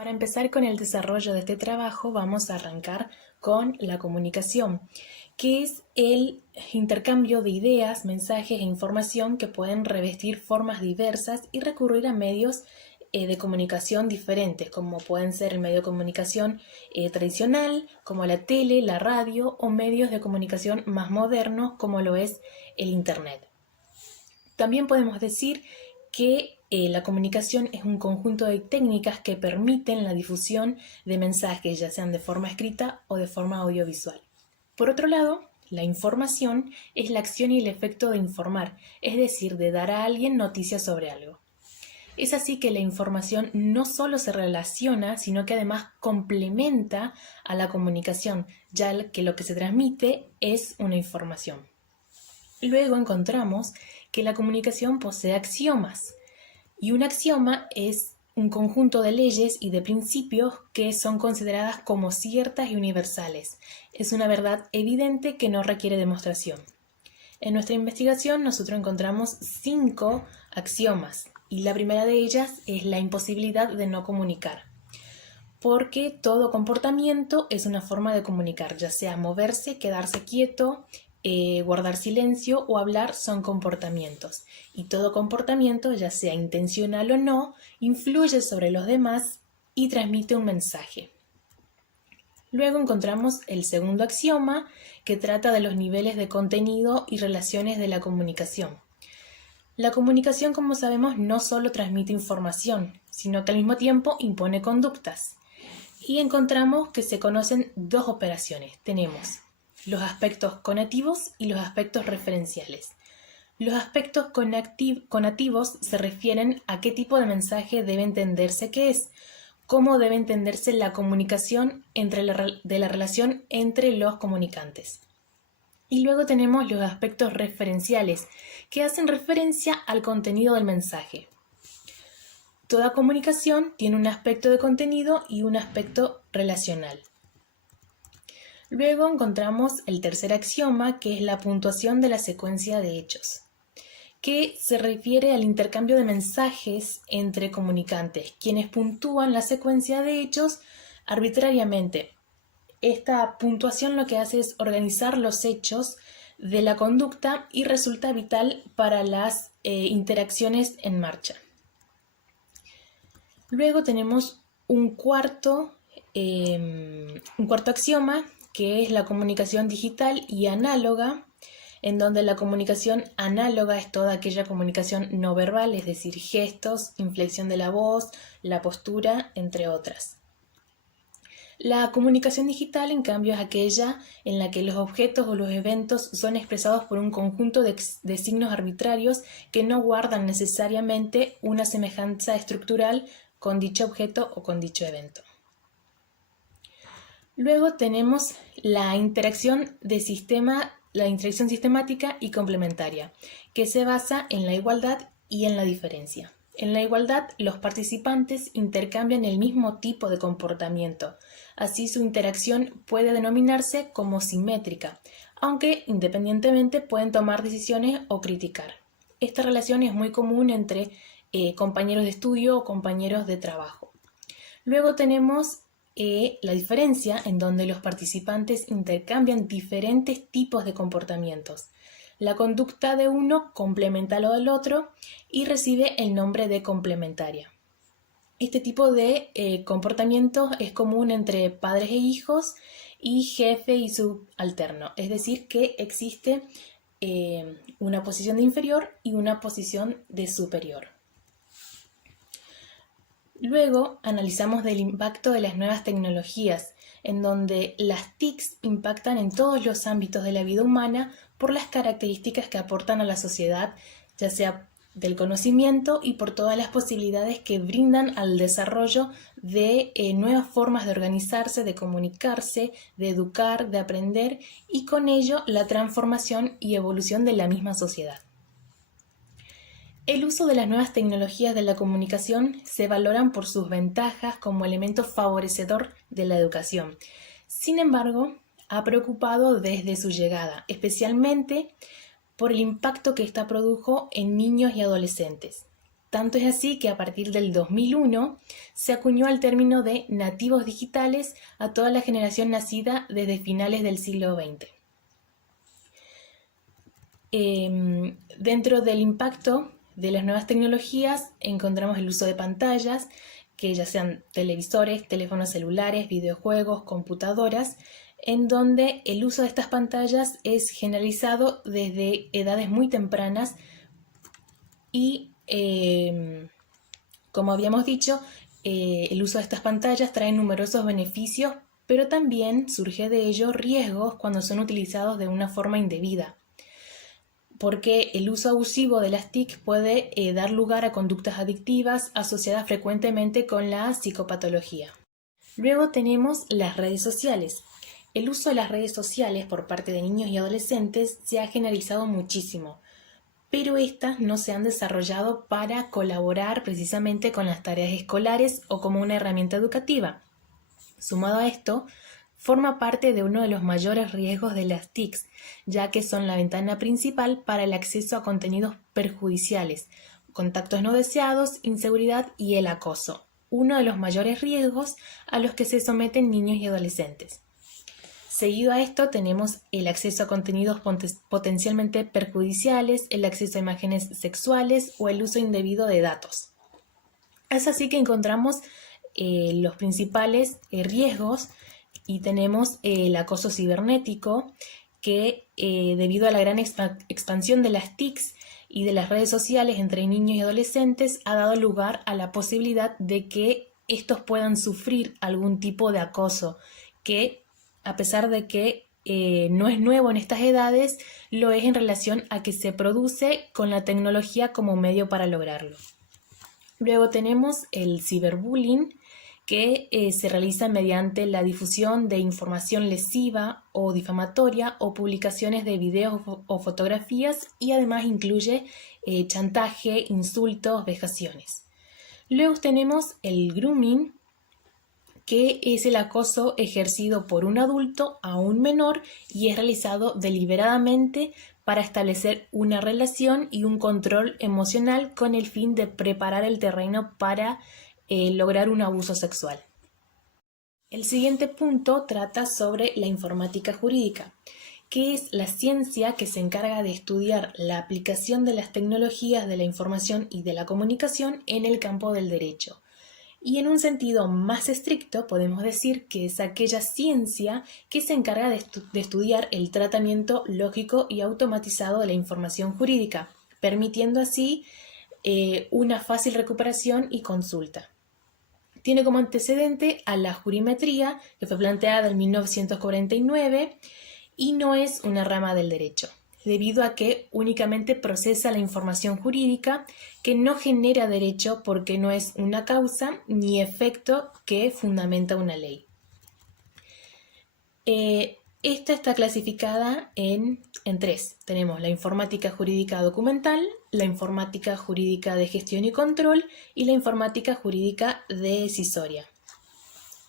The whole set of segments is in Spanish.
Para empezar con el desarrollo de este trabajo vamos a arrancar con la comunicación, que es el intercambio de ideas, mensajes e información que pueden revestir formas diversas y recurrir a medios de comunicación diferentes, como pueden ser el medio de comunicación tradicional, como la tele, la radio, o medios de comunicación más modernos, como lo es el Internet. También podemos decir que la comunicación es un conjunto de técnicas que permiten la difusión de mensajes, ya sean de forma escrita o de forma audiovisual. Por otro lado, la información es la acción y el efecto de informar, es decir, de dar a alguien noticias sobre algo. Es así que la información no solo se relaciona, sino que además complementa a la comunicación, ya que lo que se transmite es una información. Luego encontramos que la comunicación posee axiomas, y un axioma es un conjunto de leyes y de principios que son consideradas como ciertas y universales. Es una verdad evidente que no requiere demostración. En nuestra investigación nosotros encontramos 5 axiomas y la primera de ellas es la imposibilidad de no comunicar, porque todo comportamiento es una forma de comunicar, ya sea moverse, quedarse quieto, guardar silencio o hablar son comportamientos, y todo comportamiento, ya sea intencional o no, influye sobre los demás y transmite un mensaje. Luego encontramos el segundo axioma, que trata de los niveles de contenido y relaciones de la comunicación. La comunicación, como sabemos, no solo transmite información, sino que al mismo tiempo impone conductas. Y encontramos que se conocen dos operaciones. Tenemos los aspectos conativos y los aspectos referenciales. Los aspectos conativos se refieren a qué tipo de mensaje debe entenderse que es, cómo debe entenderse la comunicación de la relación entre los comunicantes. Y luego tenemos los aspectos referenciales, que hacen referencia al contenido del mensaje. Toda comunicación tiene un aspecto de contenido y un aspecto relacional. Luego encontramos el tercer axioma, que es la puntuación de la secuencia de hechos, que se refiere al intercambio de mensajes entre comunicantes, quienes puntúan la secuencia de hechos arbitrariamente. Esta puntuación lo que hace es organizar los hechos de la conducta y resulta vital para las interacciones en marcha. Luego tenemos un cuarto axioma, que es la comunicación digital y análoga, en donde la comunicación análoga es toda aquella comunicación no verbal, es decir, gestos, inflexión de la voz, la postura, entre otras. La comunicación digital, en cambio, es aquella en la que los objetos o los eventos son expresados por un conjunto de signos arbitrarios que no guardan necesariamente una semejanza estructural con dicho objeto o con dicho evento. Luego tenemos la interacción sistemática y complementaria, que se basa en la igualdad y en la diferencia. En la igualdad, los participantes intercambian el mismo tipo de comportamiento. Así, su interacción puede denominarse como simétrica, aunque independientemente pueden tomar decisiones o criticar. Esta relación es muy común entre compañeros de estudio o compañeros de trabajo. Luego tenemos la diferencia, en donde los participantes intercambian diferentes tipos de comportamientos. La conducta de uno complementa lo del otro y recibe el nombre de complementaria. Este tipo de comportamiento es común entre padres e hijos y jefe y subalterno, es decir, que existe una posición de inferior y una posición de superior. Luego analizamos del impacto de las nuevas tecnologías, en donde las TICs impactan en todos los ámbitos de la vida humana por las características que aportan a la sociedad, ya sea del conocimiento y por todas las posibilidades que brindan al desarrollo de nuevas formas de organizarse, de comunicarse, de educar, de aprender y con ello la transformación y evolución de la misma sociedad. El uso de las nuevas tecnologías de la comunicación se valoran por sus ventajas como elemento favorecedor de la educación. Sin embargo, ha preocupado desde su llegada, especialmente por el impacto que ésta produjo en niños y adolescentes. Tanto es así que a partir del 2001 se acuñó el término de nativos digitales a toda la generación nacida desde finales del siglo XX. Dentro del impacto de las nuevas tecnologías encontramos el uso de pantallas, que ya sean televisores, teléfonos celulares, videojuegos, computadoras, en donde el uso de estas pantallas es generalizado desde edades muy tempranas y, como habíamos dicho, el uso de estas pantallas trae numerosos beneficios, pero también surge de ello riesgos cuando son utilizados de una forma indebida, porque el uso abusivo de las TIC puede dar lugar a conductas adictivas asociadas frecuentemente con la psicopatología. Luego tenemos las redes sociales. El uso de las redes sociales por parte de niños y adolescentes se ha generalizado muchísimo, pero estas no se han desarrollado para colaborar precisamente con las tareas escolares o como una herramienta educativa. Sumado a esto, forma parte de uno de los mayores riesgos de las TICs, ya que son la ventana principal para el acceso a contenidos perjudiciales, contactos no deseados, inseguridad y el acoso, uno de los mayores riesgos a los que se someten niños y adolescentes. Seguido a esto tenemos el acceso a contenidos potencialmente perjudiciales, el acceso a imágenes sexuales o el uso indebido de datos. Es así que encontramos los principales riesgos y tenemos el acoso cibernético que debido a la gran expansión de las TICs y de las redes sociales entre niños y adolescentes ha dado lugar a la posibilidad de que estos puedan sufrir algún tipo de acoso que, a pesar de que no es nuevo en estas edades, lo es en relación a que se produce con la tecnología como medio para lograrlo. Luego tenemos el ciberbullying, que se realiza mediante la difusión de información lesiva o difamatoria o publicaciones de videos o fotografías, y además incluye chantaje, insultos, vejaciones. Luego tenemos el grooming, que es el acoso ejercido por un adulto a un menor y es realizado deliberadamente para establecer una relación y un control emocional con el fin de preparar el terreno para lograr un abuso sexual. El siguiente punto trata sobre la informática jurídica, que es la ciencia que se encarga de estudiar la aplicación de las tecnologías de la información y de la comunicación en el campo del derecho. Y en un sentido más estricto podemos decir que es aquella ciencia que se encarga de estudiar el tratamiento lógico y automatizado de la información jurídica, permitiendo así una fácil recuperación y consulta. Tiene como antecedente a la jurimetría, que fue planteada en 1949 y no es una rama del derecho, debido a que únicamente procesa la información jurídica que no genera derecho porque no es una causa ni efecto que fundamenta una ley. Esta está clasificada en tres. Tenemos la informática jurídica documental, la informática jurídica de gestión y control y la informática jurídica decisoria.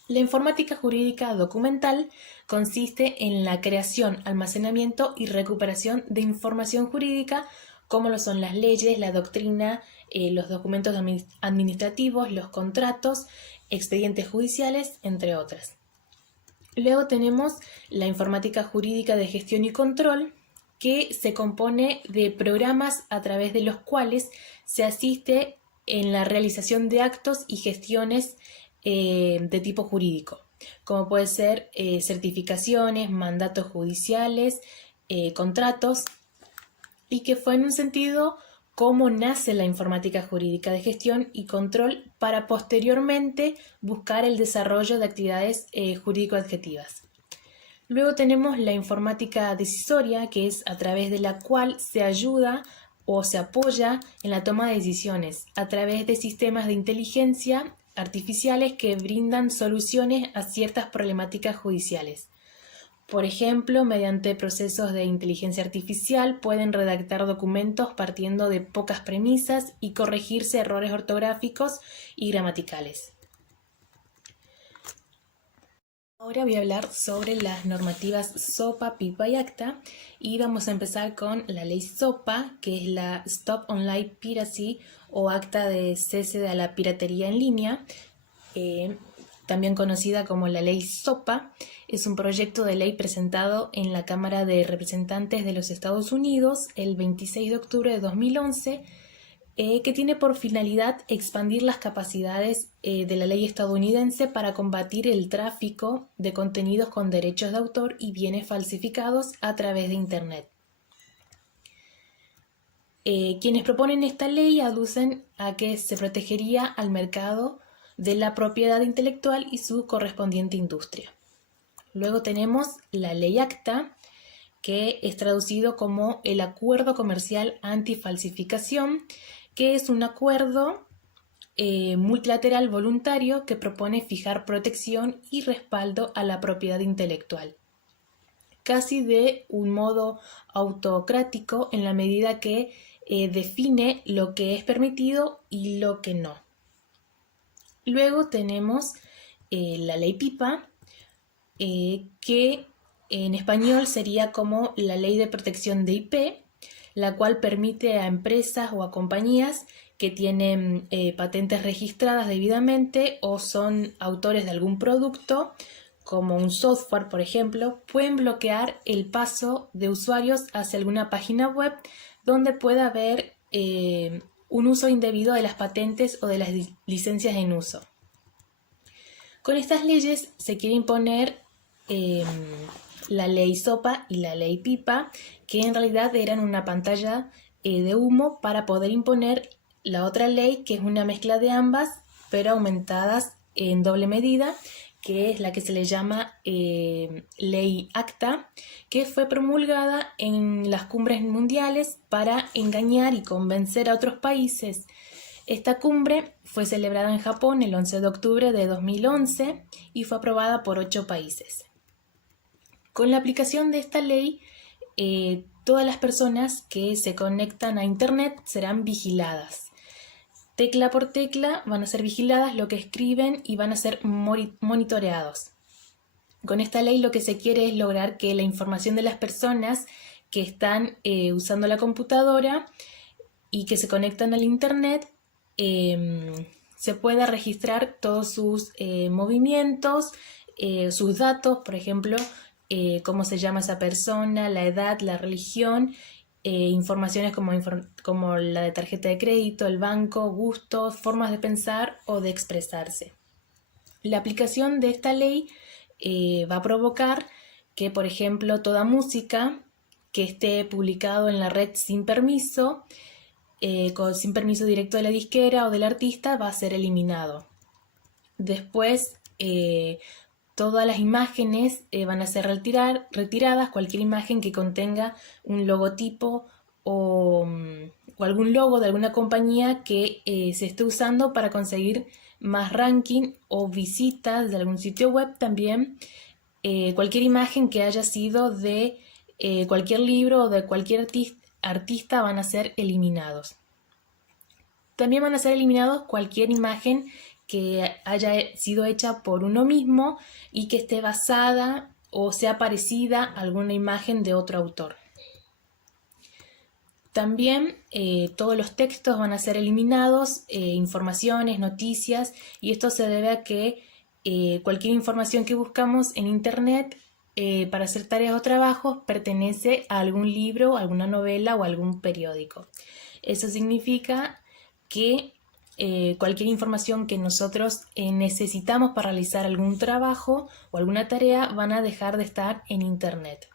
La informática jurídica documental consiste en la creación, almacenamiento y recuperación de información jurídica, como lo son las leyes, la doctrina, los documentos administrativos, los contratos, expedientes judiciales, entre otras. Luego tenemos la informática jurídica de gestión y control, que se compone de programas a través de los cuales se asiste en la realización de actos y gestiones de tipo jurídico, como puede ser certificaciones, mandatos judiciales, contratos, y que fue en un sentido cómo nace la informática jurídica de gestión y control para posteriormente buscar el desarrollo de actividades jurídico-adjetivas. Luego tenemos la informática decisoria, que es a través de la cual se ayuda o se apoya en la toma de decisiones a través de sistemas de inteligencia artificiales que brindan soluciones a ciertas problemáticas judiciales. Por ejemplo, mediante procesos de inteligencia artificial pueden redactar documentos partiendo de pocas premisas y corregirse errores ortográficos y gramaticales. Ahora voy a hablar sobre las normativas SOPA, PIPA y ACTA, y vamos a empezar con la ley SOPA, que es la Stop Online Piracy o Acta de Cese de la Piratería en Línea, también conocida como la Ley SOPA, es un proyecto de ley presentado en la Cámara de Representantes de los Estados Unidos el 26 de octubre de 2011, que tiene por finalidad expandir las capacidades de la ley estadounidense para combatir el tráfico de contenidos con derechos de autor y bienes falsificados a través de Internet. Quienes proponen esta ley aducen a que se protegería al mercado de la propiedad intelectual y su correspondiente industria. Luego tenemos la ley ACTA, que es traducido como el Acuerdo Comercial Antifalsificación, que es un acuerdo multilateral voluntario que propone fijar protección y respaldo a la propiedad intelectual, casi de un modo autocrático en la medida que define lo que es permitido y lo que no. Luego tenemos la ley PIPA, que en español sería como la Ley de Protección de IP, la cual permite a empresas o a compañías que tienen patentes registradas debidamente o son autores de algún producto, como un software, por ejemplo, pueden bloquear el paso de usuarios hacia alguna página web donde pueda haber un uso indebido de las patentes o de las licencias en uso. Con estas leyes se quiere imponer la ley SOPA y la ley PIPA, que en realidad eran una pantalla de humo para poder imponer la otra ley, que es una mezcla de ambas, pero aumentadas en doble medida, que es la que se le llama ley ACTA, que fue promulgada en las cumbres mundiales para engañar y convencer a otros países. Esta cumbre fue celebrada en Japón el 11 de octubre de 2011 y fue aprobada por 8 países. Con la aplicación de esta ley, todas las personas que se conectan a Internet serán vigiladas. Tecla por tecla van a ser vigiladas lo que escriben y van a ser monitoreados. Con esta ley lo que se quiere es lograr que la información de las personas que están usando la computadora y que se conectan al Internet se pueda registrar todos sus movimientos, sus datos, por ejemplo, cómo se llama esa persona, la edad, la religión, informaciones como la de tarjeta de crédito, el banco, gustos, formas de pensar o de expresarse. La aplicación de esta ley va a provocar que, por ejemplo, toda música que esté publicado en la red sin permiso directo de la disquera o del artista va a ser eliminado. Después, todas las imágenes van a ser retiradas, cualquier imagen que contenga un logotipo o algún logo de alguna compañía que se esté usando para conseguir más ranking o visitas de algún sitio web también. Cualquier imagen que haya sido de cualquier libro o de cualquier artista van a ser eliminados. También van a ser eliminados cualquier imagen que haya sido hecha por uno mismo y que esté basada o sea parecida a alguna imagen de otro autor. También todos los textos van a ser eliminados, informaciones, noticias, y esto se debe a que cualquier información que buscamos en Internet para hacer tareas o trabajos pertenece a algún libro, alguna novela o algún periódico. Eso significa que cualquier información que nosotros necesitamos para realizar algún trabajo o alguna tarea van a dejar de estar en Internet.